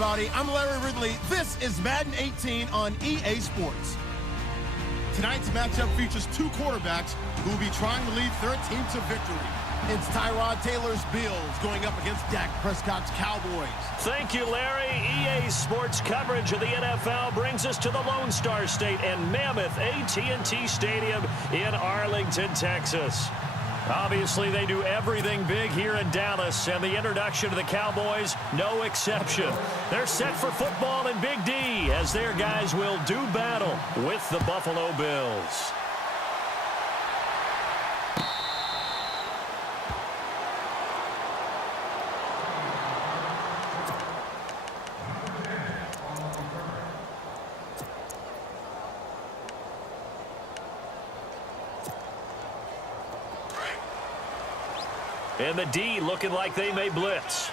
everybody. I'm Larry Ridley. This is Madden 18 on EA Sports. Tonight's matchup features two quarterbacks who will be trying to lead their team to victory. It's Tyrod Taylor's Bills going up against Dak Prescott's Cowboys. Thank you, Larry. EA Sports coverage of the NFL brings us to the Lone Star State and Mammoth AT&T Stadium in Arlington, Texas. Obviously, they do everything big here in Dallas, and the introduction to the Cowboys, no exception. They're set for football in Big D as their guys will do battle with the Buffalo Bills. And the D looking like they may blitz.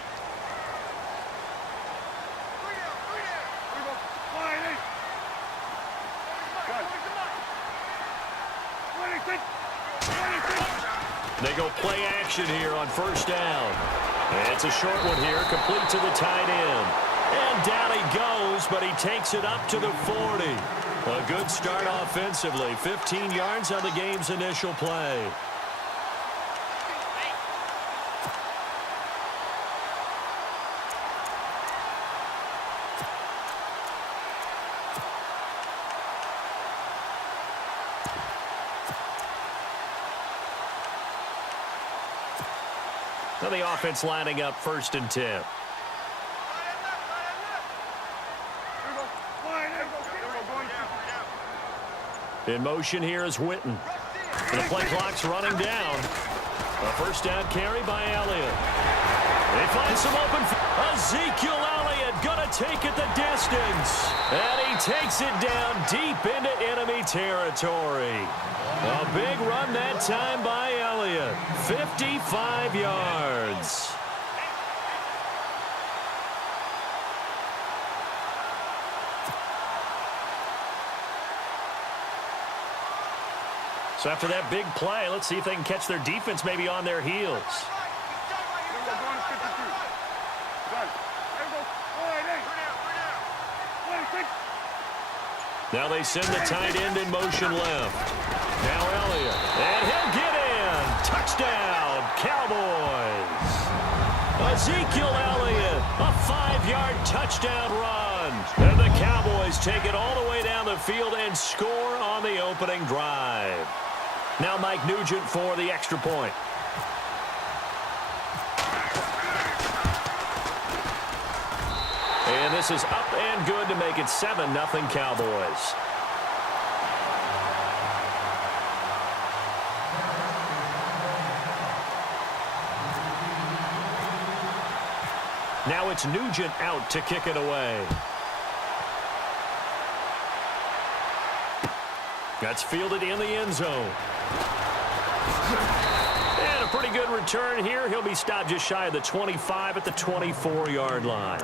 They go play action here on first down. It's a short one here, complete to the tight end. And down he goes, but he takes it up to the 40. A good start offensively. 15 yards on the game's initial play. So the offense lining up 1st and 10. In motion here is Witten. The play clock's running down. A first down carry by Elliott. They find some open. Ezekiel Elliott gonna take it the distance. And he takes it down deep into enemy territory. A big run that time by Elliott. 55 yards. So after that big play, let's see if they can catch their defense maybe on their heels. Now they send the tight end in motion left. Now Elliott. And he'll get in. Touchdown, Cowboys. Ezekiel Elliott, a 5-yard touchdown run. And the Cowboys take it all the way down the field and score on the opening drive. Now Mike Nugent for the extra point. And this is up and good to make it 7-0 Cowboys. Now it's Nugent out to kick it away. That's fielded in the end zone. And a pretty good return here. He'll be stopped just shy of the 25 at the 24-yard line.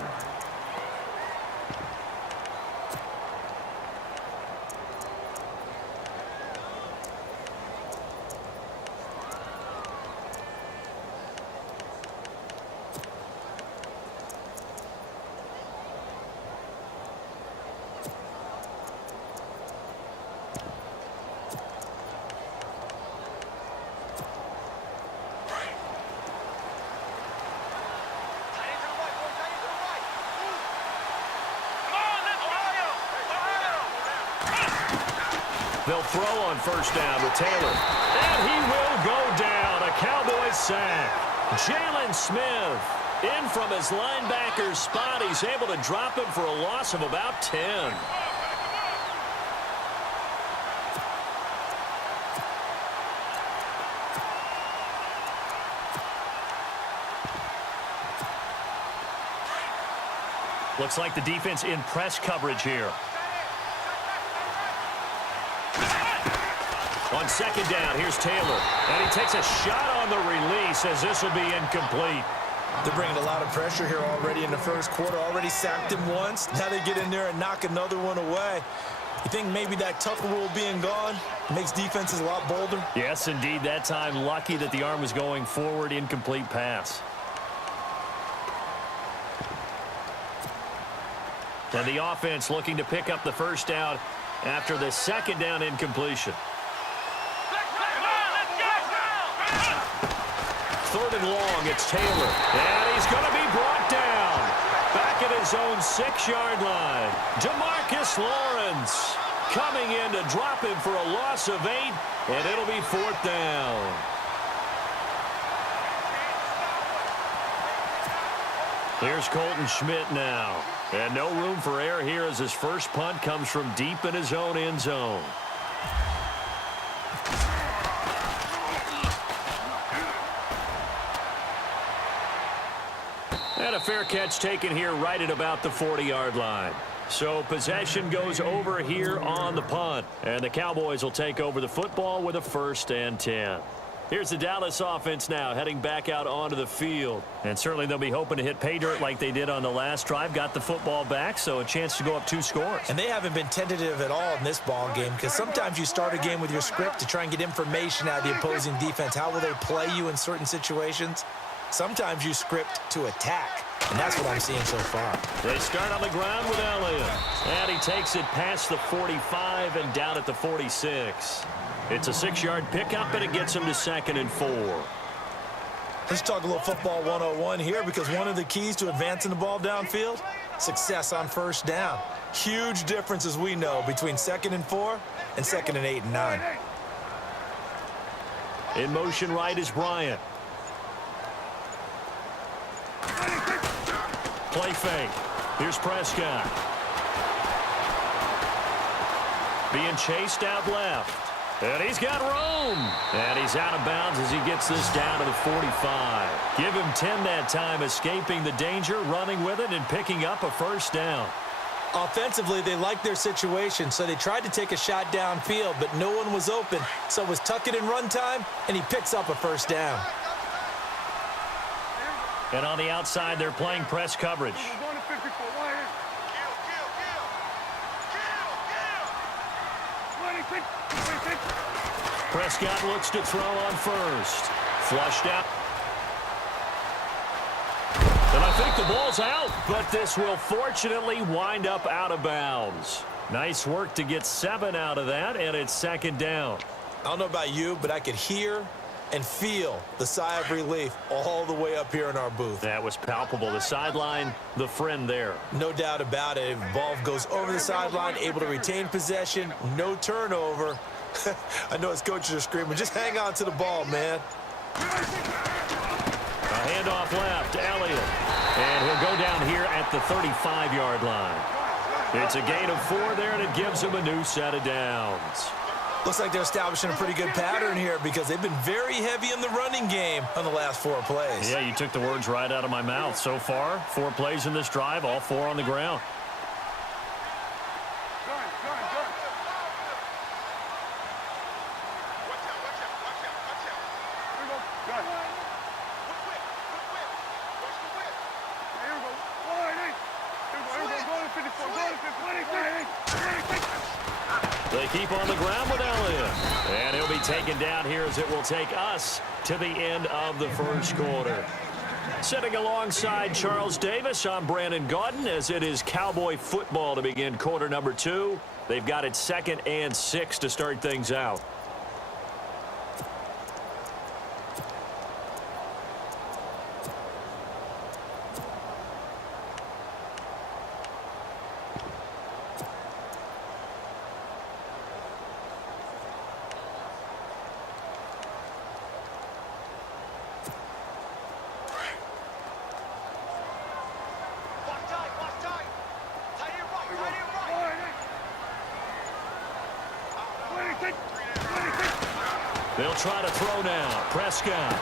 They'll throw on first down to Taylor. And he will go down. A Cowboys sack. Jalen Smith in from his linebacker spot. He's able to drop him for a loss of about 10. Looks like the defense in press coverage here. On second down, here's Taylor. And he takes a shot on the release as this will be incomplete. They're bringing a lot of pressure here already in the first quarter. Already sacked him once. Now they get in there and knock another one away. You think maybe that tucker rule being gone makes defenses a lot bolder? Yes, indeed. That time, lucky that the arm was going forward. Incomplete pass. And the offense looking to pick up the first down after the second down incompletion. Third and long, it's Taylor. And he's going to be brought down. Back at his own 6-yard line. DeMarcus Lawrence coming in to drop him for a loss of 8, and it'll be 4th down. Here's Colton Schmidt now. And no room for error here as his first punt comes from deep in his own end zone. And a fair catch taken here right at about the 40-yard line. So possession goes over here on the punt. And the Cowboys will take over the football with a 1st and 10. Here's the Dallas offense now heading back out onto the field. And certainly they'll be hoping to hit pay dirt like they did on the last drive. Got the football back, so a chance to go up 2 scores. And they haven't been tentative at all in this ball game because sometimes you start a game with your script to try and get information out of the opposing defense. How will they play you in certain situations? Sometimes you script to attack, and that's what I'm seeing so far. They start on the ground with Elliott. And he takes it past the 45 and down at the 46. It's a 6-yard pickup, and it gets him to 2nd and 4. Let's talk a little football 101 here because one of the keys to advancing the ball downfield, success on first down. Huge difference, as we know, between 2nd and 4 and 2nd and 8 and 9. In motion right is Bryant. Play fake. Here's Prescott. Being chased out left. And he's got room. And he's out of bounds as he gets this down to the 45. Give him 10 that time, escaping the danger, running with it, and picking up a first down. Offensively, they liked their situation, so they tried to take a shot downfield, but no one was open. So it was tuck it in run time, and he picks up a first down. And on the outside, they're playing press coverage. Prescott looks to throw on first. Flushed out. And I think the ball's out, but this will fortunately wind up out of bounds. Nice work to get 7 out of that, and it's 2nd down. I don't know about you, but I could hear and feel the sigh of relief all the way up here in our booth. That was palpable. The sideline, the friend there. No doubt about it. Ball goes over the sideline, able to retain possession, no turnover. I know his coaches are screaming, just hang on to the ball, man. A handoff left, Elliott. And he'll go down here at the 35-yard line. It's a gain of 4 there, and it gives him a new set of downs. Looks like they're establishing a pretty good pattern here because they've been very heavy in the running game on the last 4 plays. Yeah, you took the words right out of my mouth. So far, 4 plays in this drive, all 4 on the ground. They keep on the ground with Elliott. And he'll be taken down here as it will take us to the end of the first quarter. Sitting alongside Charles Davis, I'm Brandon Gaudin as it is Cowboy football to begin quarter number 2. They've got it 2nd and 6 to start things out. They'll try to throw now. Prescott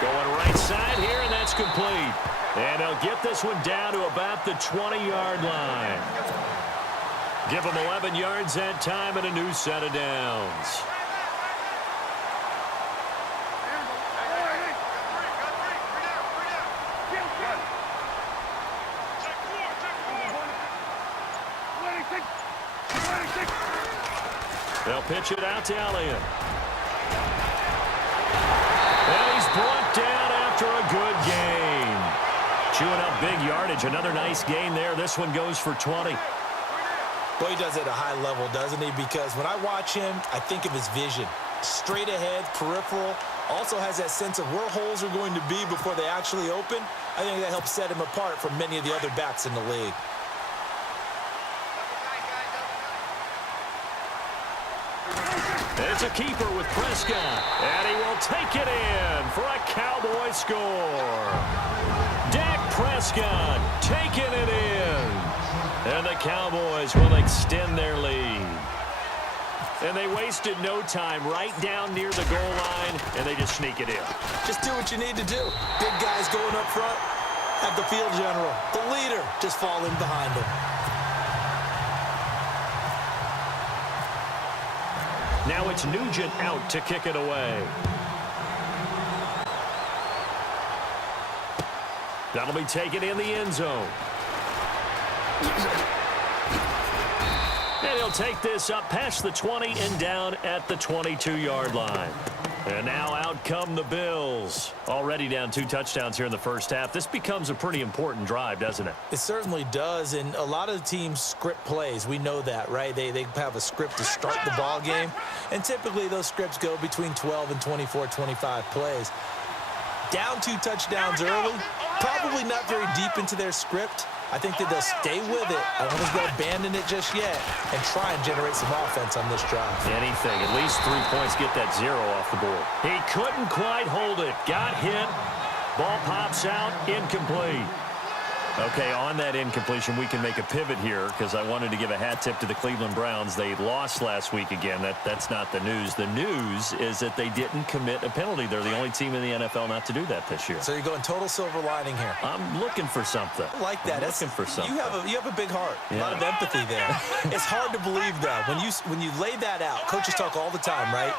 going right side here, and that's complete. And they'll get this one down to about the 20-yard line. Give them 11 yards that time and a new set of downs. They'll pitch it out to Elliott. And he's brought down after a good game. Chewing up big yardage. yardage. Another nice gain there. This one goes for 20. Boy, he does it at a high level, doesn't he? Because when I watch him, I think of his vision. Straight ahead, peripheral. Also has that sense of where holes are going to be before they actually open. I think that helps set him apart from many of the other backs in the league. It's a keeper with Prescott, and he will take it in for a Cowboy score. Dak Prescott taking it in, and the Cowboys will extend their lead. And they wasted no time right down near the goal line, and they just sneak it in. Just do what you need to do. Big guys going up front. Have the field general, the leader, just fall in behind him. Now it's Nugent out to kick it away. That'll be taken in the end zone. And he'll take this up past the 20 and down at the 22-yard line. And now out come the Bills. Already down 2 touchdowns here in the first half. This becomes a pretty important drive, doesn't it? It certainly does, and a lot of the teams script plays. We know that, right? They have a script to start the ball game, and typically those scripts go between 12 and 24, 25 plays. Down 2 touchdowns early, probably not very deep into their script. I think that they'll stay with it. I don't think they'll abandon it just yet and try and generate some offense on this drive. Anything. At least 3 points, get that 0 off the board. He couldn't quite hold it. Got hit. Ball pops out. Incomplete. Okay, on that incompletion, we can make a pivot here because I wanted to give a hat tip to the Cleveland Browns. They lost last week again. That's not the news. The news is that they didn't commit a penalty. They're the only team in the NFL not to do that this year. So you're going total silver lining here. I'm looking for something. I like that. I'm looking for something. You have a big heart. Yeah. A lot of empathy there. It's hard to believe, though. When you lay that out, coaches talk all the time, right?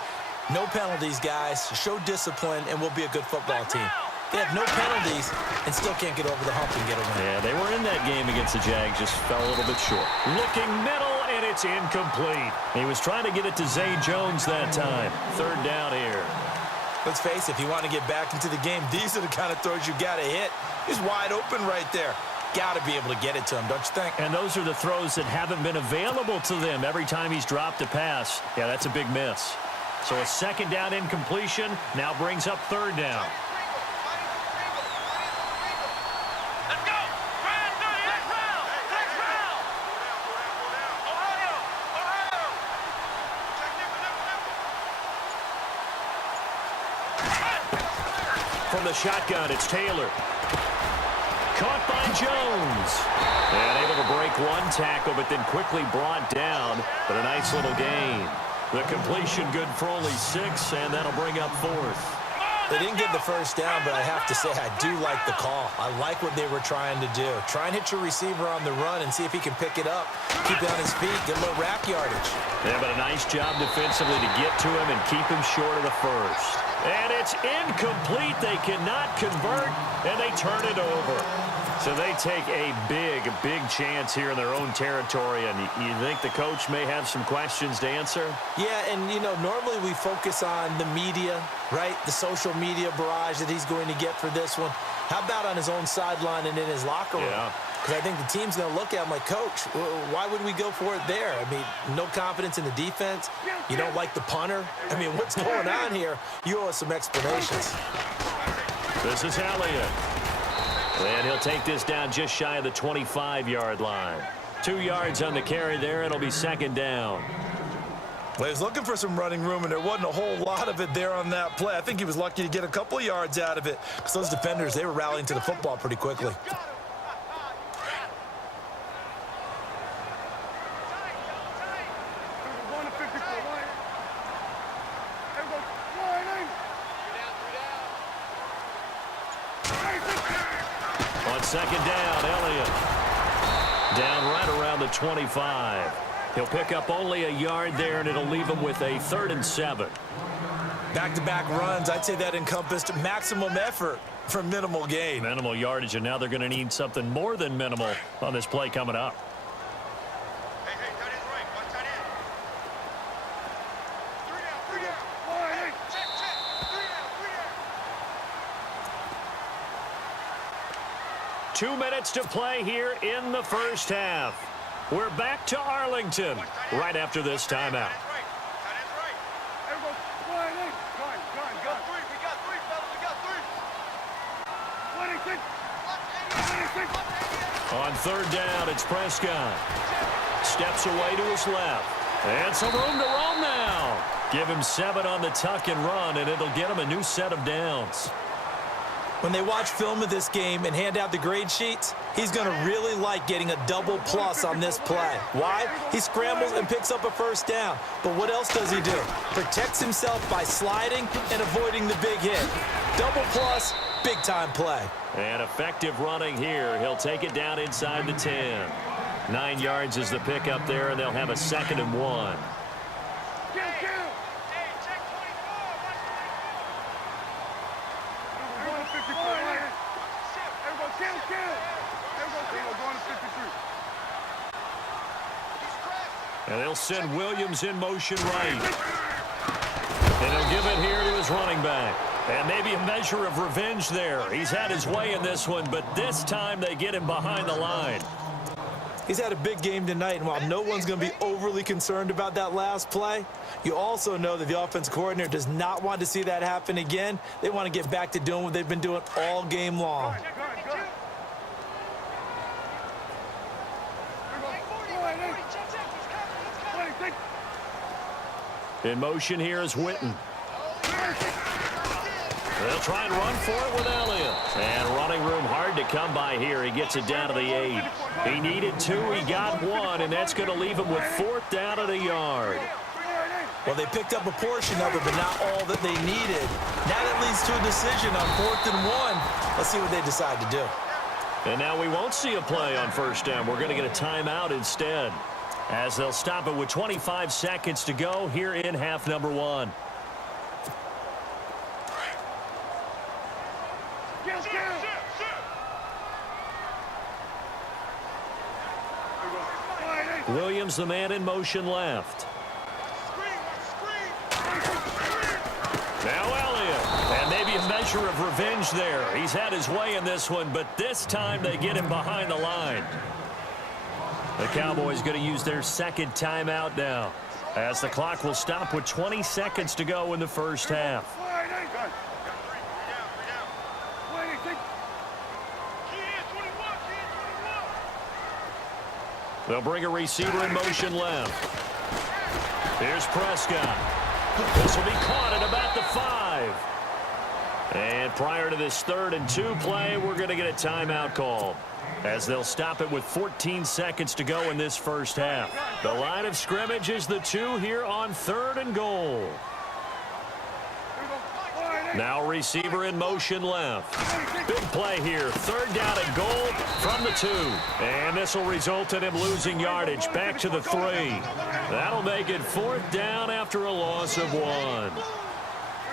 No penalties, guys. Show discipline, and we'll be a good football team. They have no penalties and still can't get over the hump and get a win. Yeah, they were in that game against the Jags, just fell a little bit short. Looking middle, and it's incomplete. He was trying to get it to Zay Jones that time. 3rd down here. Let's face it, if you want to get back into the game, these are the kind of throws you got to hit. He's wide open right there. Got to be able to get it to him, don't you think? And those are the throws that haven't been available to them every time he's dropped a pass. Yeah, that's a big miss. So a 2nd down incompletion now brings up 3rd down. From the shotgun, it's Taylor. Caught by Jones. And able to break 1 tackle, but then quickly brought down. But a nice little gain. The completion good for only 6, and that'll bring up 4th. They didn't get the 1st down, but I have to say I do like the call. I like what they were trying to do. Try and hit your receiver on the run and see if he can pick it up. Keep it on his feet, get a little rack yardage. Yeah, but a nice job defensively to get to him and keep him short of the 1st. And it's incomplete. They cannot convert, and they turn it over. So they take a big chance here in their own territory, and you think the coach may have some questions to answer? Yeah, and, you know, normally we focus on the media, right? The social media barrage that he's going to get for this one. How about on his own sideline and in his locker room? Yeah. Because I think the team's going to look at him like, Coach, why would we go for it there? I mean, no confidence in the defense. You don't like the punter. I mean, what's going on here? You owe us some explanations. This is Elliott. And he'll take this down just shy of the 25-yard line. 2 yards on the carry there. It'll be 2nd down. Well, he was looking for some running room, and there wasn't a whole lot of it there on that play. I think he was lucky to get a couple of yards out of it because those defenders, they were rallying to the football pretty quickly. On 2nd down, Elliott. Down right around the 25. He'll pick up only a yard there, and it'll leave him with a 3rd and 7. Back-to-back runs, I'd say that encompassed maximum effort for minimal gain. Minimal yardage, and now they're going to need something more than minimal on this play coming up. 2 minutes to play here in the first half. We're back to Arlington right after this timeout. On third down, it's Prescott. Steps away to his left. And some room to roam now. Give him 7 on the tuck and run, and it'll get him a new set of downs. When they watch film of this game and hand out the grade sheets, he's going to really like getting a double plus on this play. Why? He scrambles and picks up a first down. But what else does he do? Protects himself by sliding and avoiding the big hit. Double plus, big-time play. And effective running here. He'll take it down inside the 10. 9 yards is the pickup there, and they'll have a 2nd and 1. And they'll send Williams in motion right. And he'll give it here to his running back. And maybe a measure of revenge there. He's had his way in this one, but this time they get him behind the line. He's had a big game tonight, and while no one's going to be overly concerned about that last play, you also know that the offensive coordinator does not want to see that happen again. They want to get back to doing what they've been doing all game long. In motion here is Witten. They'll try and run for it with Elliott. And running room hard to come by here. He gets it down to the 8. He needed 2. He got 1, and that's going to leave him with 4th down at a yard. Well, they picked up a portion of it, but not all that they needed. Now that leads to a decision on 4th and 1. Let's see what they decide to do. And now we won't see a play on first down. We're going to get a timeout instead, as they'll stop it with 25 seconds to go here in half number 1. Williams, the man in motion left. Now Elliott. And maybe a measure of revenge there. He's had his way in this one, but this time they get him behind the line. The Cowboys going to use their 2nd timeout now, as the clock will stop with 20 seconds to go in the first half. They'll bring a receiver in motion left. Here's Prescott. This will be caught at about the 5. And prior to this 3rd and 2 play, we're going to get a timeout called, as they'll stop it with 14 seconds to go in this first half. The line of scrimmage is the 2 here on 3rd and goal. Now receiver in motion left. Big play here. 3rd down and goal from the 2. And this will result in him losing yardage back to the 3. That'll make it 4th down after a loss of 1.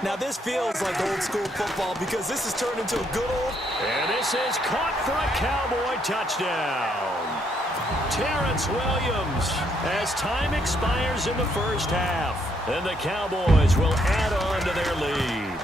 Now this feels like old school football, because this has turned into a good old... And this is caught for a Cowboy touchdown. Terrence Williams, as time expires in the first half, and the Cowboys will add on to their lead.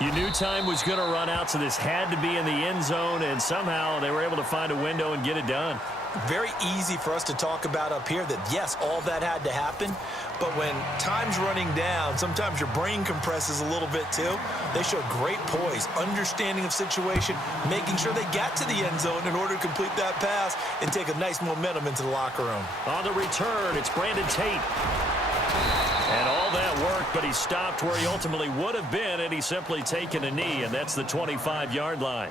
You knew time was going to run out, so this had to be in the end zone, and somehow they were able to find a window and get it done. Very easy for us to talk about up here that, yes, all that had to happen, but when time's running down, sometimes your brain compresses a little bit too. They showed great poise, understanding of situation, making sure they got to the end zone in order to complete that pass and take a nice momentum into the locker room. On the return, it's Brandon Tate. And all that work, but he stopped where he ultimately would have been, and he's simply taken a knee, and that's the 25-yard line.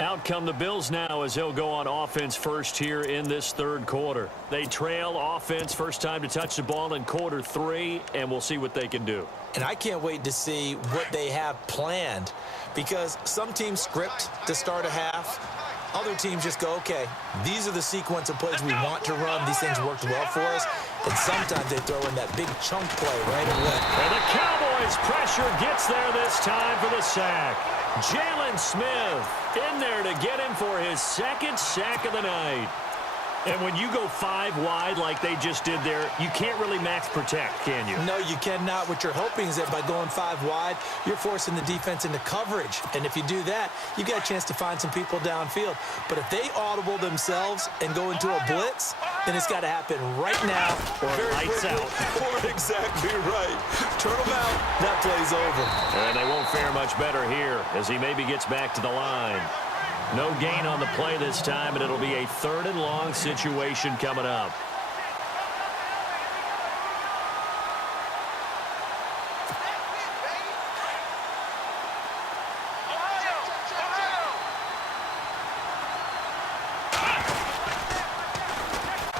Out come the Bills now, as they'll go on offense first here in this 3rd quarter. They trail offense, first time to touch the ball in quarter 3, and we'll see what they can do. And I can't wait to see what they have planned, because some teams script to start a half. Other teams just go, okay, these are the sequence of plays we want to run. These things worked well for us. And sometimes they throw in that big chunk play right away. And the Cowboys' pressure gets there this time for the sack. Jalen Smith in there to get him for his 2nd sack of the night. And when you go 5 wide like they just did there, you can't really max protect, can you? No, you cannot. What you're hoping is that by going 5 wide, you're forcing the defense into coverage. And if you do that, you've got a chance to find some people downfield. But if they audible themselves and go into a blitz, then it's got to happen right now. Or lights out. Or exactly right. Turn them out. That play's over. And they won't fare much better here as he maybe gets back to the line. No gain on the play this time, and it'll be a 3rd and long situation coming up.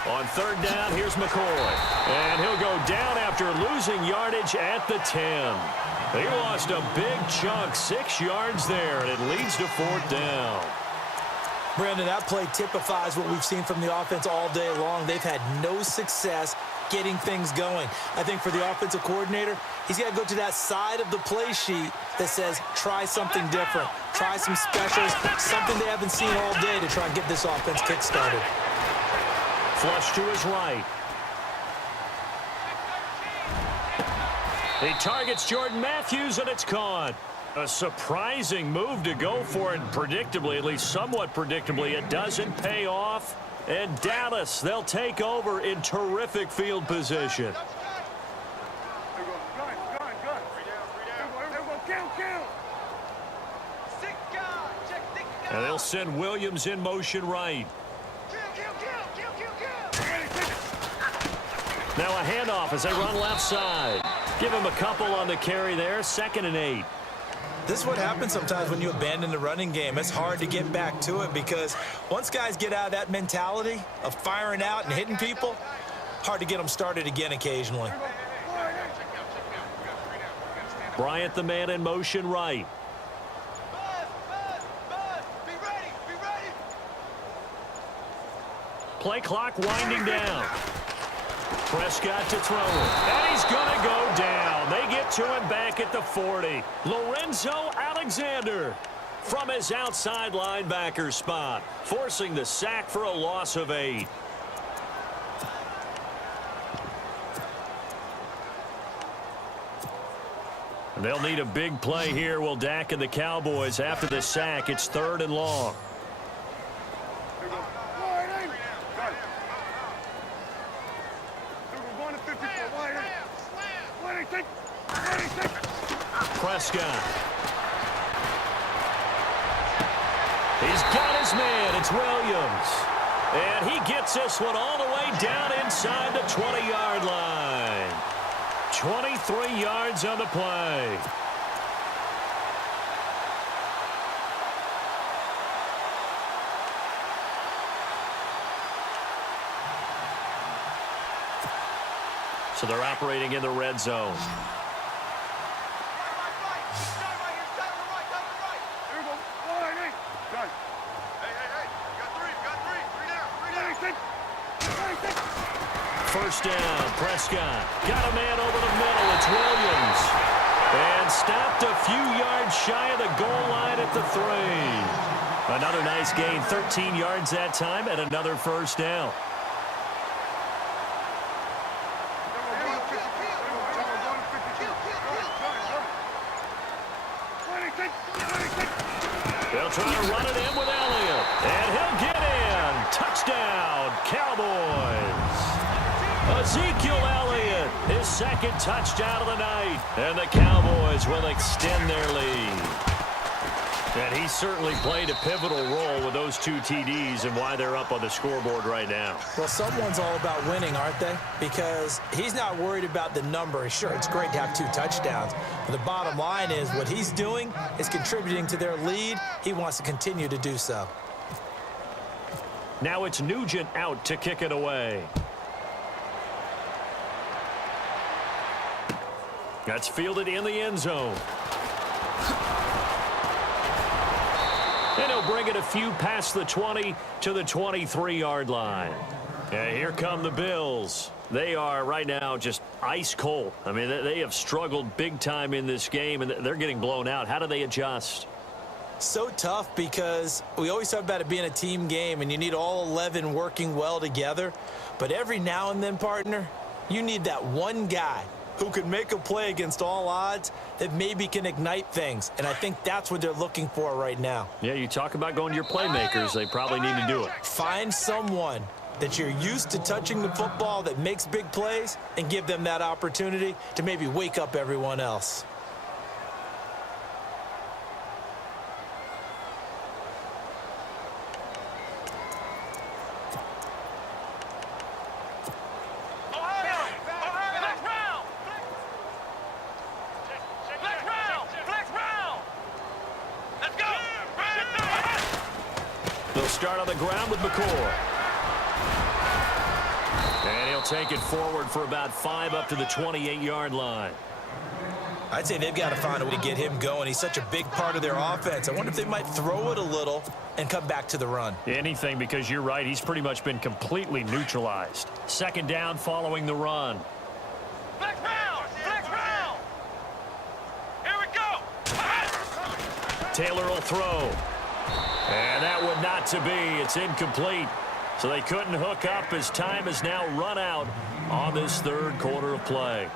On 3rd down, here's McCoy. And he'll go down after losing yardage at the 10. He lost a big chunk, 6 yards there, and it leads to 4th down. Brandon, that play typifies what we've seen from the offense all day long. They've had no success getting things going. I think for the offensive coordinator, he's got to go to that side of the play sheet that says try something different, try some specials, something they haven't seen all day to try and get this offense kick-started. Flush to his right. He targets Jordan Matthews, and it's caught. A surprising move to go for it, predictably, at least somewhat predictably. It doesn't pay off. And Dallas, they'll take over in terrific field position. And they'll send Williams in motion right. Now a handoff as they run left side. Give him a couple on the carry there. 2nd and 8. This is what happens sometimes when you abandon the running game. It's hard to get back to it because once guys get out of that mentality of firing out and hitting people, hard to get them started again occasionally. Bryant, the man in motion right. Play clock winding down. Prescott to throw it. And he's going to go down. They get to him back at the 40. Lorenzo Alexander from his outside linebacker spot, forcing the sack for a loss of 8. And they'll need a big play here, will Dak and the Cowboys. After the sack, it's 3rd and long. Prescott. He's got his man. It's Williams. And he gets this one all the way down inside the 20-yard line. 23 yards on the play. So they're operating in the red zone. First down, Prescott. Got a man over the middle. It's Williams. And stopped a few yards shy of the goal line at the 3. Another nice gain, 13 yards that time, and another first down. They'll try to run it in with Elliott. And he'll get in. Touchdown, Cowboys. Ezekiel Elliott, his 2nd touchdown of the night. And the Cowboys will extend their lead. And he certainly played a pivotal role with those 2 TDs and why they're up on the scoreboard right now. Well, someone's all about winning, aren't they? Because he's not worried about the number. Sure, it's great to have 2 touchdowns. But the bottom line is what he's doing is contributing to their lead. He wants to continue to do so. Now it's Nugent out to kick it away. That's fielded in the end zone. And he'll bring it a few past the 20 to the 23-yard line. And here come the Bills. They are right now just ice cold. I mean, they have struggled big time in this game, and they're getting blown out. How do they adjust? So tough because we always talk about it being a team game and you need all 11 working well together. But every now and then, partner, you need that one guy who can make a play against all odds that maybe can ignite things. And I think that's what they're looking for right now. Yeah, you talk about going to your playmakers. They probably need to do it. Find someone that you're used to touching the football that makes big plays and give them that opportunity to maybe wake up everyone else. They'll start on the ground with McCord. And he'll take it forward for about 5 up to the 28-yard line. I'd say they've got to find a way to get him going. He's such a big part of their offense. I wonder if they might throw it a little and come back to the run. Anything, because you're right. He's pretty much been completely neutralized. Second down following the run. Flex round! Flex round! Here we go! Taylor will throw. And that would not to be. It's incomplete. So they couldn't hook up as time has now run out on this third quarter of play.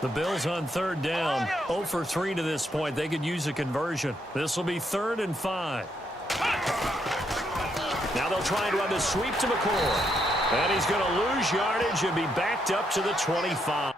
The Bills on third down, 0 for 3 to this point. They could use a conversion. This will be 3rd and 5. Now they'll try and run the sweep to McCord. And he's going to lose yardage and be backed up to the 25.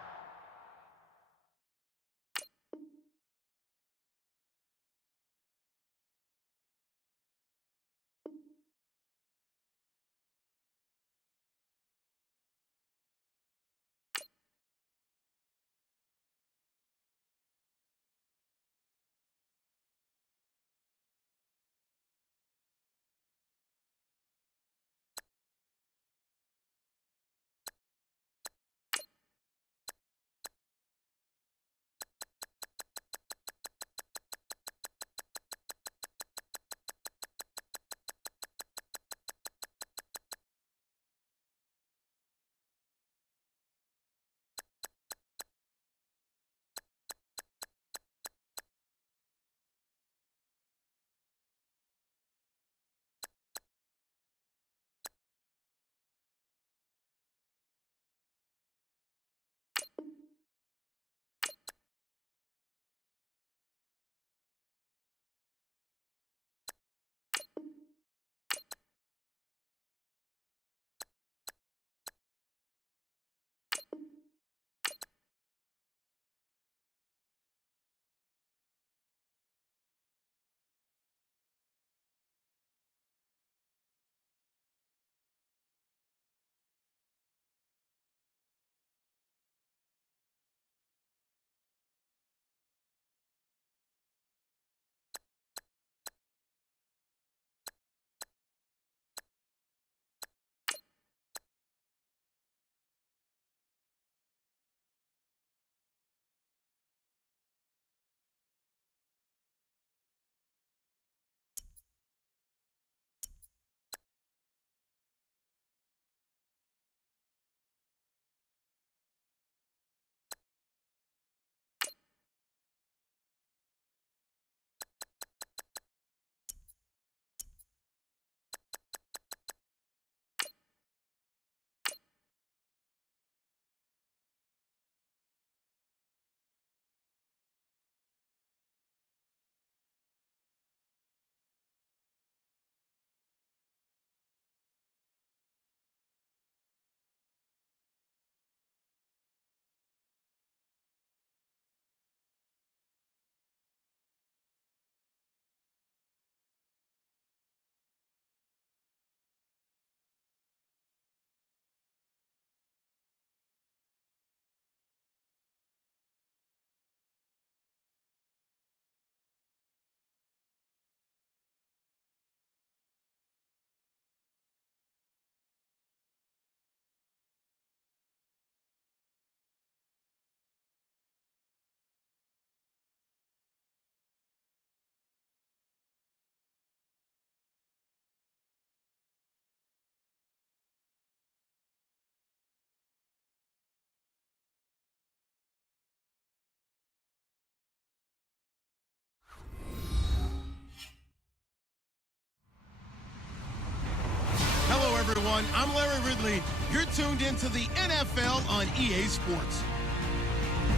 everyone. I'm Larry Ridley. You're tuned into the NFL on EA Sports.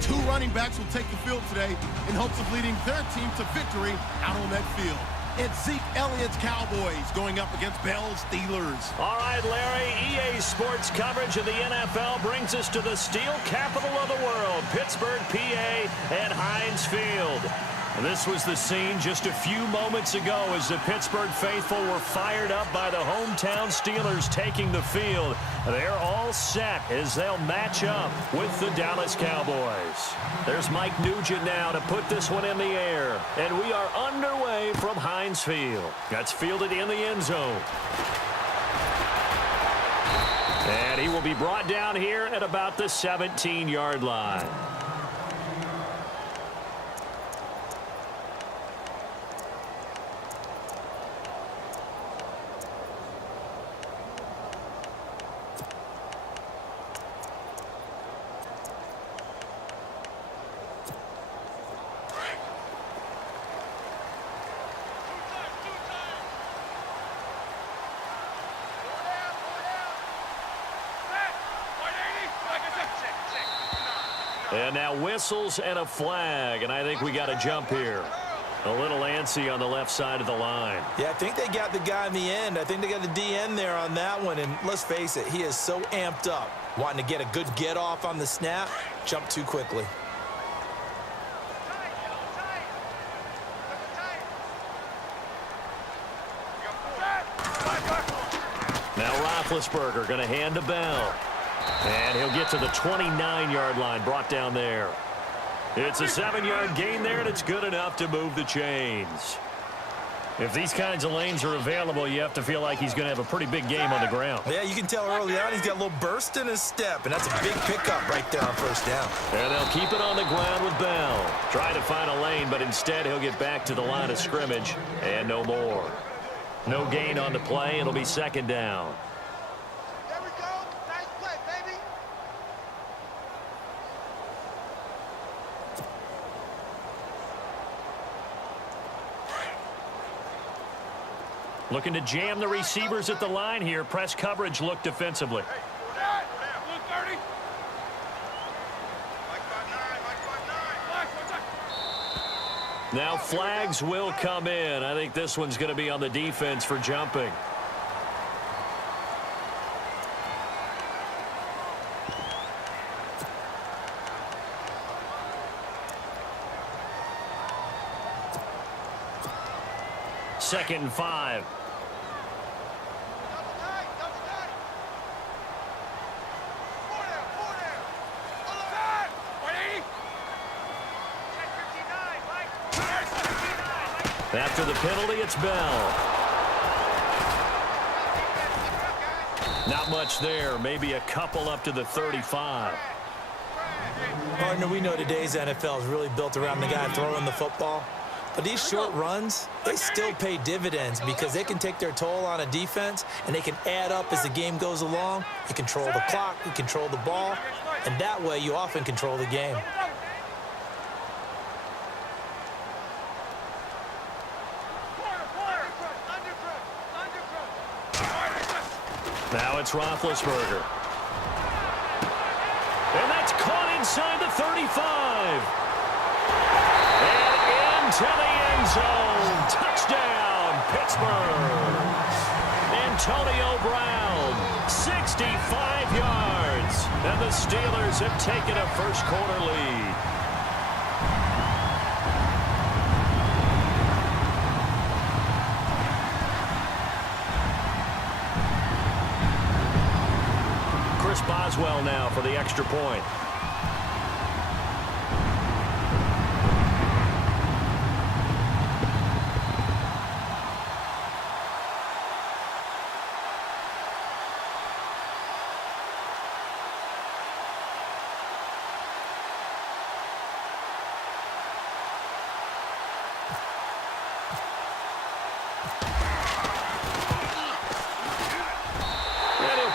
2 running backs will take the field today in hopes of leading their team to victory out on that field. It's Zeke Elliott's Cowboys going up against Bell's Steelers. All right, Larry, EA Sports coverage of the NFL brings us to the steel capital of the world, Pittsburgh, PA, at Heinz Field. This was the scene just a few moments ago as the Pittsburgh faithful were fired up by the hometown Steelers taking the field. They're all set as they'll match up with the Dallas Cowboys. There's Mike Nugent now to put this one in the air. And we are underway from Heinz Field. That's fielded in the end zone. And he will be brought down here at about the 17-yard line. And now whistles and a flag, and I think we got a jump here. A little antsy on the left side of the line. Yeah, I think they got the guy in the end. I think they got the DN there on that one, and let's face it, he is so amped up, wanting to get a good get off on the snap, jump too quickly. Now Roethlisberger going to hand to Bell. And he'll get to the 29-yard line, brought down there. It's a 7-yard gain there, and it's good enough to move the chains. If these kinds of lanes are available, you have to feel like he's going to have a pretty big game on the ground. Yeah, you can tell early on he's got a little burst in his step, and that's a big pickup right there on first down. And they'll keep it on the ground with Bell. Try to find a lane, but instead he'll get back to the line of scrimmage, and no more. No gain on the play. It'll be second down. Looking to jam the receivers at the line here. Press coverage look defensively. Now flags will come in. I think this one's going to be on the defense for jumping. Second and 5. After the penalty, it's Bell. Not much there. Maybe a couple up to the 35. Partner, we know today's NFL is really built around the guy throwing the football. But these short runs, they still pay dividends because they can take their toll on a defense, and they can add up as the game goes along. You control the clock, you control the ball, and that way you often control the game. Now it's Roethlisberger. And that's caught inside the 35. And into the end zone. Touchdown, Pittsburgh. Antonio Brown, 65 yards. And the Steelers have taken a first-quarter lead. Boswell now for the extra point.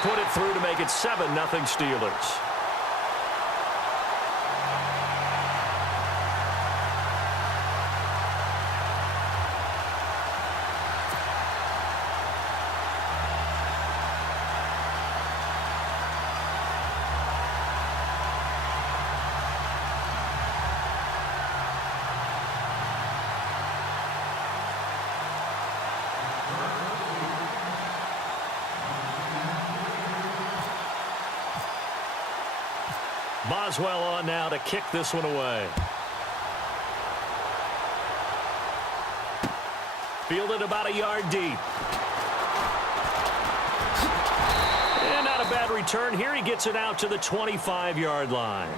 Put it through to make it 7-0 Steelers. Boswell on now to kick this one away. Fielded about a yard deep. And not a bad return here. He gets it out to the 25-yard line.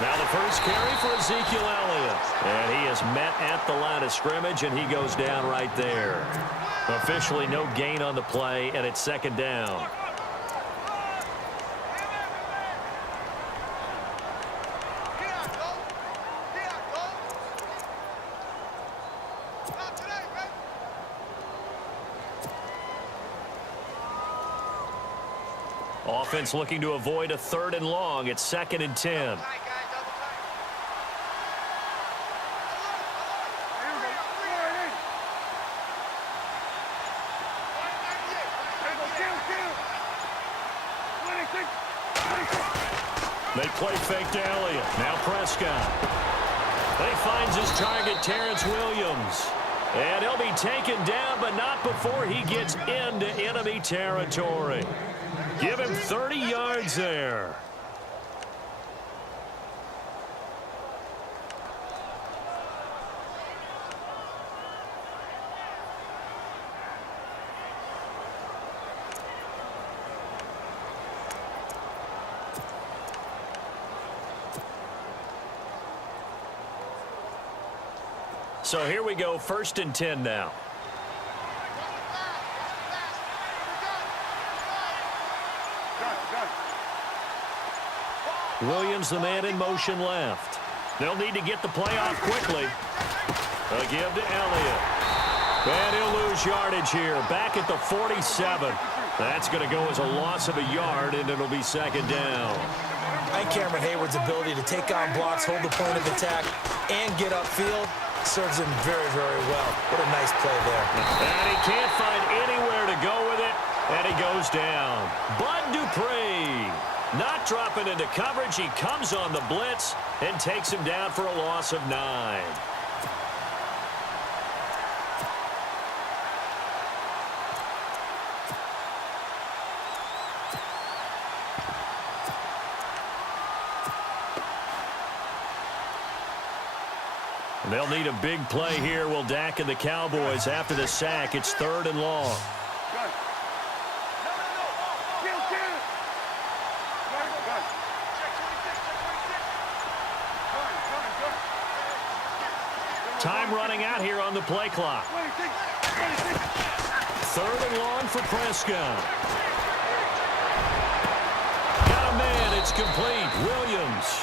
Now the first carry for Ezekiel Elliott. And he is met at the line of scrimmage, and he goes down right there. Officially no gain on the play, and it's second down. Offense looking to avoid a 3rd and long. It's 2nd and 10. They play fake to Elliott. Now Prescott. He finds his target, Terrence Williams. And he'll be taken down, but not before he gets into enemy territory. Give him 30 yards there. So here we go, 1st and 10 now. Williams, the man in motion left. They'll need to get the play off quickly. A give to Elliott. And he'll lose yardage here. Back at the 47. That's going to go as a loss of a yard, and it'll be 2nd down. And Cameron Hayward's ability to take on blocks, hold the point of attack, and get upfield serves him very, very well. What a nice play there. And he can't find anywhere to go with it, and he goes down. Bud Dupree not dropping into coverage. He comes on the blitz and takes him down for a loss of 9. They'll need a big play here. Will Dak and the Cowboys after the sack. It's 3rd and long. Time running out here on the play clock. 3rd and long for Prescott. Got a man. It's complete. Williams.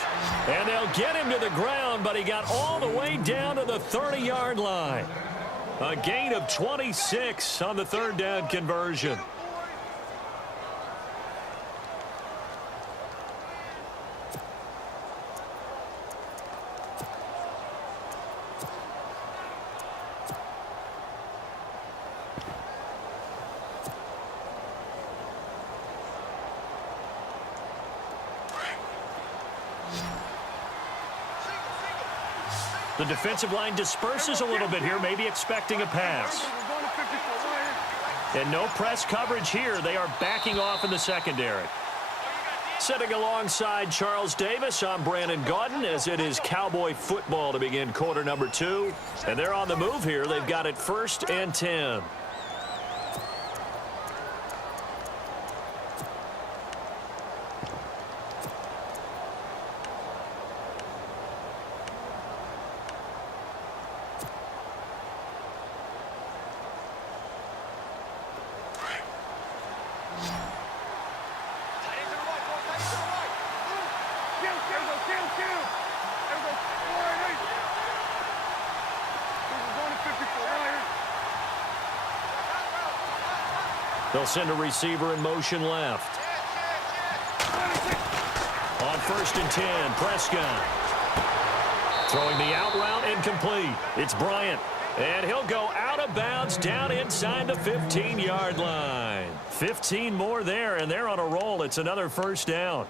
And they'll get him to the ground, but he got all the way down to the 30-yard line. A gain of 26 on the 3rd down conversion. The defensive line disperses a little bit here, maybe expecting a pass. And no press coverage here. They are backing off in the secondary. Sitting alongside Charles Davis, I'm Brandon Gaudin, as it is Cowboy football to begin quarter number 2. And they're on the move here. They've got it 1st and 10. They'll send a receiver in motion left. On 1st and 10, Prescott. Throwing the out route incomplete. It's Bryant. And he'll go out of bounds down inside the 15-yard line. 15 more there, and they're on a roll. It's another first down.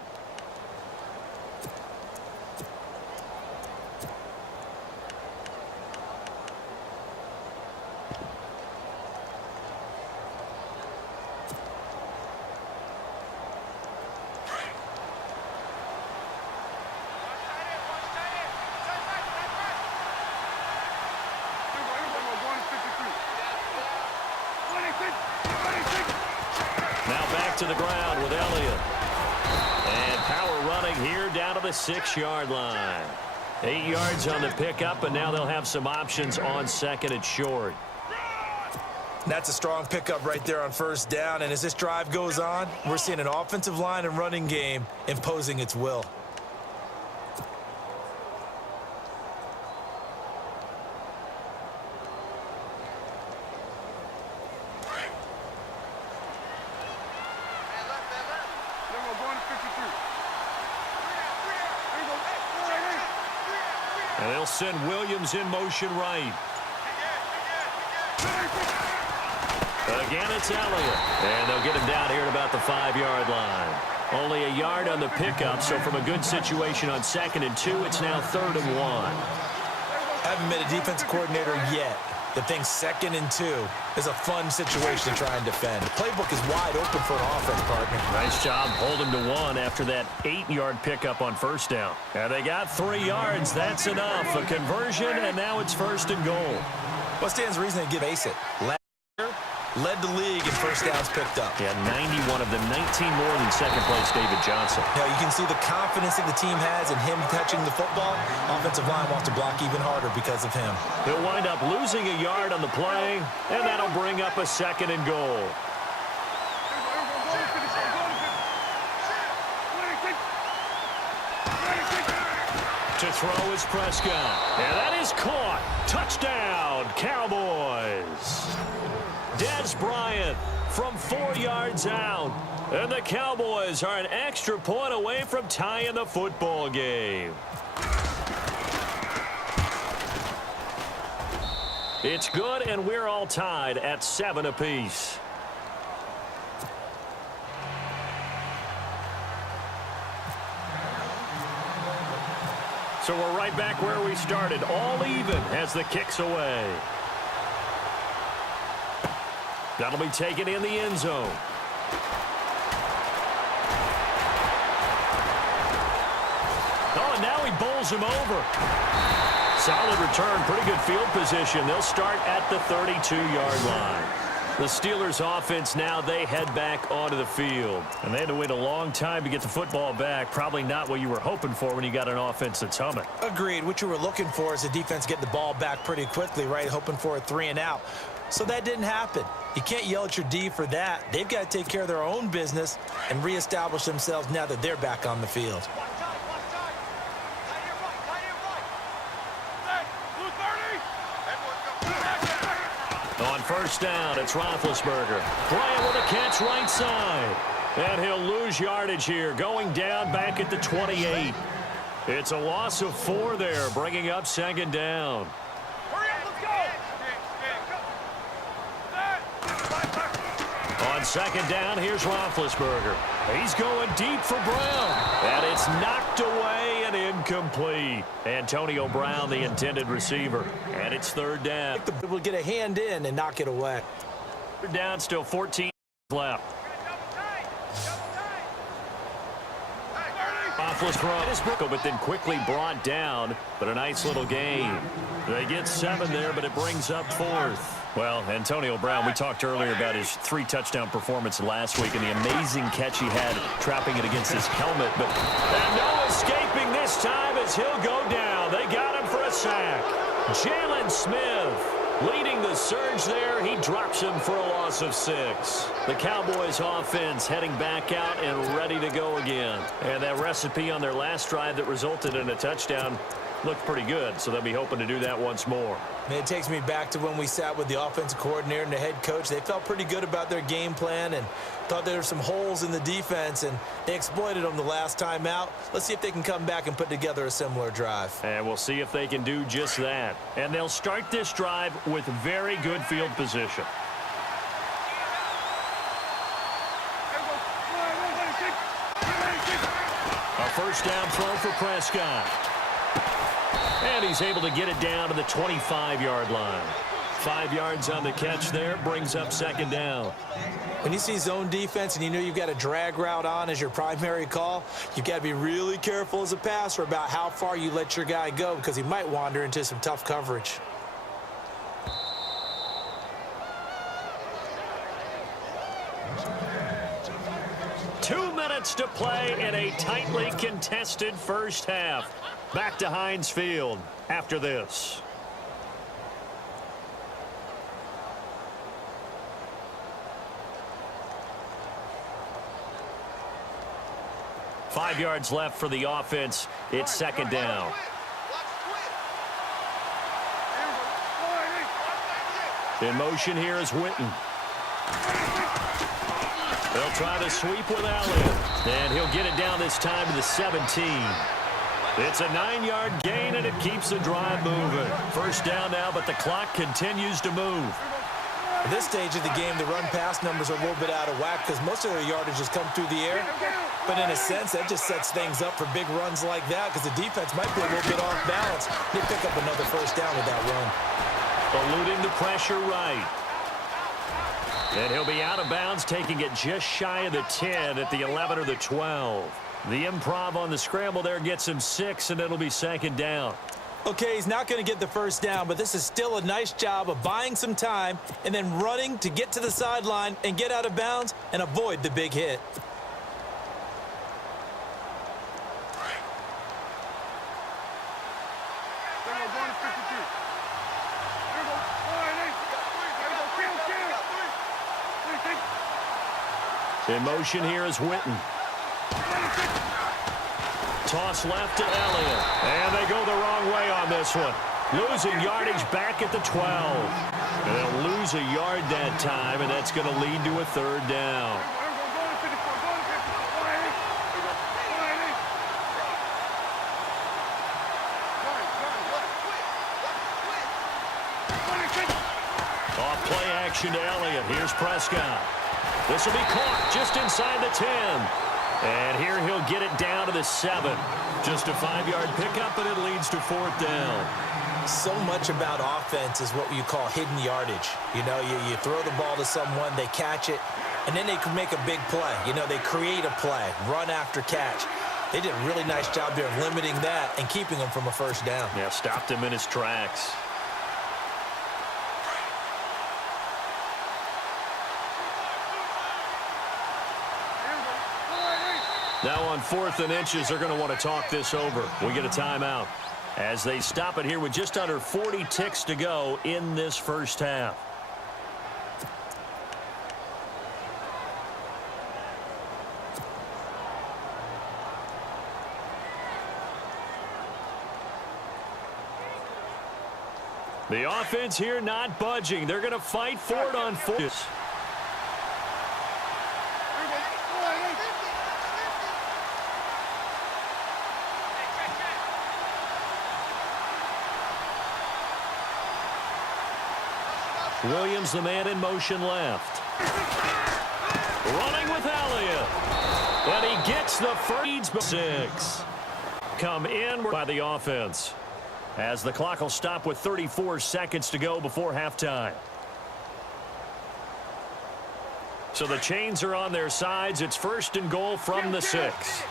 Now back to the ground with Elliott. And power running here down to the 6-yard line. 8 yards on the pickup, and now they'll have some options on 2nd and short. That's a strong pickup right there on 1st down, and as this drive goes on, we're seeing an offensive line and running game imposing its will. And they'll send Williams in motion right. Again, it's Elliott. And they'll get him down here at about the 5-yard line. Only a yard on the pickup, so from a good situation on 2nd and 2, it's now 3rd and 1. Haven't been a defensive coordinator yet that thinks 2nd and 2 is a fun situation to try and defend. The playbook is wide open for an offense, partner. Nice job holding to 1 after that 8-yard pickup on 1st down. And they got 3 yards. That's enough. A conversion, and now it's 1st and goal. What stands to reason to give Ace it? Led the league in 1st downs picked up. Yeah, 91 of them, 19 more than 2nd place David Johnson. Now you can see the confidence that the team has in him touching the football. Offensive line wants to block even harder because of him. He'll wind up losing a yard on the play, and that'll bring up a 2nd and goal. To throw is Prescott. And that is caught. Touchdown, Cowboys. Des Bryant from 4 yards out. And the Cowboys are an extra point away from tying the football game. It's good, and we're all tied at 7 apiece. So we're right back where we started, all even as the kick's away. That'll be taken in the end zone. Oh, and now he bowls him over. Solid return, pretty good field position. They'll start at the 32-yard line. The Steelers' offense now, they head back onto the field. And they had to wait a long time to get the football back. Probably not what you were hoping for when you got an offense that's humming. Agreed. What you were looking for is the defense getting the ball back pretty quickly, right? Hoping for a 3 and out. So that didn't happen. You can't yell at your D for that. They've got to take care of their own business and reestablish themselves now that they're back on the field. On 1st down, it's Roethlisberger. Bryant with a catch right side. And he'll lose yardage here, going down back at the 28. It's a loss of 4 there, bringing up 2nd down. On 2nd down, here's Roethlisberger. He's going deep for Brown. And it's knocked away and incomplete. Antonio Brown, the intended receiver. And it's 3rd down. We'll get a hand in and knock it away. 3rd down, still 14 left. Roethlisberger, but then quickly brought down, but a nice little gain. They get 7 there, but it brings up 4th. Well, Antonio Brown, we talked earlier about his 3-touchdown performance last week and the amazing catch he had trapping it against his helmet. But no escaping this time as he'll go down. They got him for a sack. Jalen Smith leading the surge there. He drops him for a loss of 6. The Cowboys offense heading back out and ready to go again. And that recipe on their last drive that resulted in a touchdown, looked pretty good, so they'll be hoping to do that once more. And it takes me back to when we sat with the offensive coordinator and the head coach. They felt pretty good about their game plan and thought there were some holes in the defense, and they exploited them the last time out. Let's see if they can come back and put together a similar drive. And we'll see if they can do just that. And they'll start this drive with very good field position. A first down throw for Prescott. And he's able to get it down to the 25-yard line. 5 yards on the catch there, brings up second down. When you see zone defense and you know you've got a drag route on as your primary call, you've got to be really careful as a passer about how far you let your guy go because he might wander into some tough coverage. To play in a tightly contested first half. Back to Heinz Field after this. Five yards left for the offense. It's second down. In motion here is Witten. They'll try to sweep with Elliott, and he'll get it down this time to the 17. It's a 9-yard gain, and it keeps the drive moving. First down now, but the clock continues to move. At this stage of the game, the run-pass numbers are a little bit out of whack because most of their yardage has come through the air. But in a sense, that just sets things up for big runs like that because the defense might be a little bit off balance. They pick up another first down with that run. Eluding the pressure right. And he'll be out of bounds, taking it just shy of the 10 at the 11 or the 12. The improv on the scramble there gets him 6, and it'll be second down. Okay, he's not going to get the first down, but this is still a nice job of buying some time and then running to get to the sideline and get out of bounds and avoid the big hit. In motion here is Witten. Toss left to Elliott. And they go the wrong way on this one. Losing yardage back at the 12. And they'll lose a yard that time, and that's going to lead to a third down. Off play action to Elliott. Here's Prescott. This will be caught just inside the 10. And here he'll get it down to the 7. Just a 5-yard pickup, and it leads to fourth down. So much about offense is what you call hidden yardage. You know, you throw the ball to someone, they catch it, and then they can make a big play. You know, they create a play, run after catch. They did a really nice job there of limiting that and keeping him from a first down. Yeah, stopped him in his tracks. Now on 4th and inches, they're going to want to talk this over. We get a timeout as they stop it here with just under 40 ticks to go in this first half. The offense here not budging. They're going to fight for it on 4th. Williams, the man in motion left. Running with Elliott. And he gets the first 6. Come in by the offense. As the clock will stop with 34 seconds to go before halftime. So the chains are on their sides. It's 1st and goal from the 6.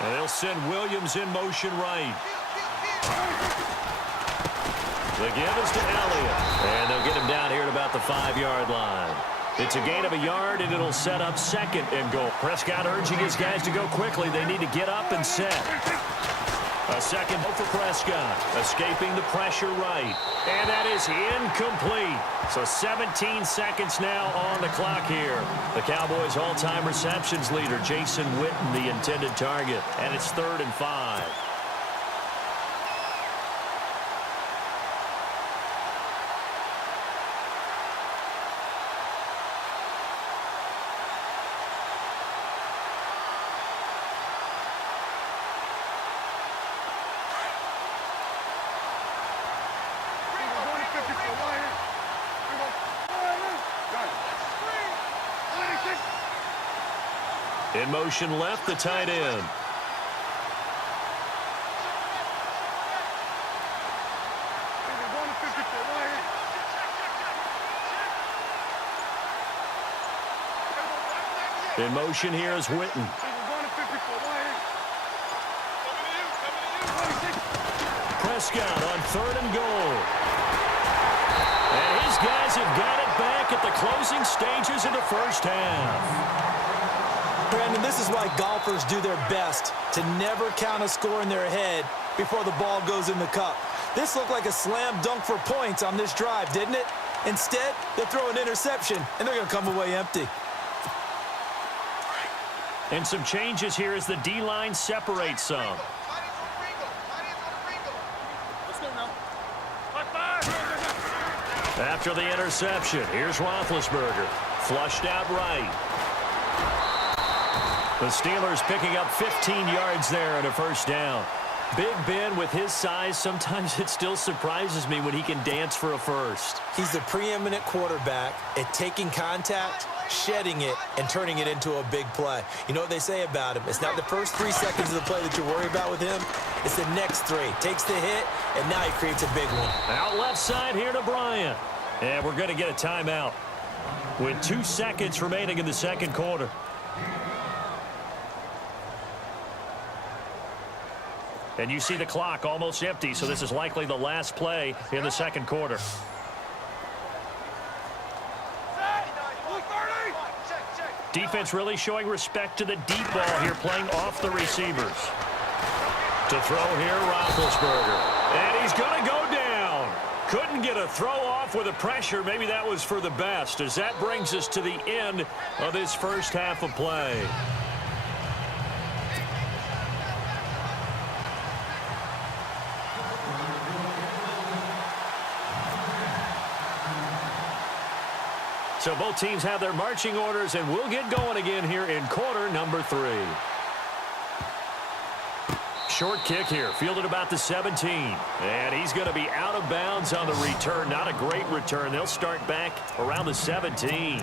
And they'll send Williams in motion right. The give is to Elliott. And they'll get him down here at about the 5-yard line. It's a gain of a yard, and it'll set up 2nd and goal. Prescott urging his guys to go quickly. They need to get up and set. A second for Prescott, escaping the pressure right. And that is incomplete. So 17 seconds now on the clock here. The Cowboys' all-time receptions leader, Jason Witten, the intended target. And it's 3rd and 5. In motion left, the tight end. In motion here is Witten. Prescott on 3rd and goal. And his guys have got it back at the closing stages of the first half. Brandon, this is why golfers do their best to never count a score in their head before the ball goes in the cup. This looked like a slam dunk for points on this drive, didn't it? Instead, they throw an interception, and they're going to come away empty. And some changes here as the D-line separates some. After the interception, here's Roethlisberger. Flushed out right. The Steelers picking up 15 yards there and a first down. Big Ben, with his size, sometimes it still surprises me when he can dance for a first. He's the preeminent quarterback at taking contact, shedding it, and turning it into a big play. You know what they say about him? It's not the first 3 seconds of the play that you worry about with him. It's the next 3. Takes the hit, and now he creates a big one. Out left side here to Bryant. And we're going to get a timeout with 2 seconds remaining in the second quarter. And you see the clock almost empty, so this is likely the last play in the second quarter. Defense really showing respect to the deep ball here, playing off the receivers. To throw here, Roethlisberger. And he's going to go down. Couldn't get a throw off with the pressure. Maybe that was for the best, as that brings us to the end of this first half of play. So both teams have their marching orders, and we'll get going again here in quarter number 3. Short kick here, fielded about the 17. And he's going to be out of bounds on the return. Not a great return. They'll start back around the 17.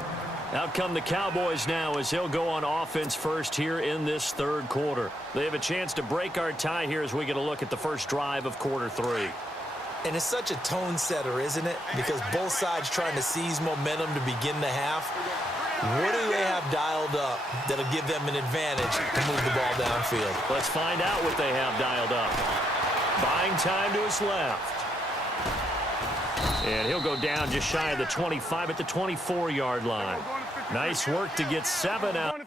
Out come the Cowboys now as they'll go on offense first here in this third quarter. They have a chance to break our tie here as we get a look at the first drive of quarter 3. And it's such a tone setter, isn't it? Because both sides trying to seize momentum to begin the half. What do they have dialed up that'll give them an advantage to move the ball downfield? Let's find out what they have dialed up. Buying time to his left. And he'll go down just shy of the 25 at the 24-yard line. Nice work to get 7 out.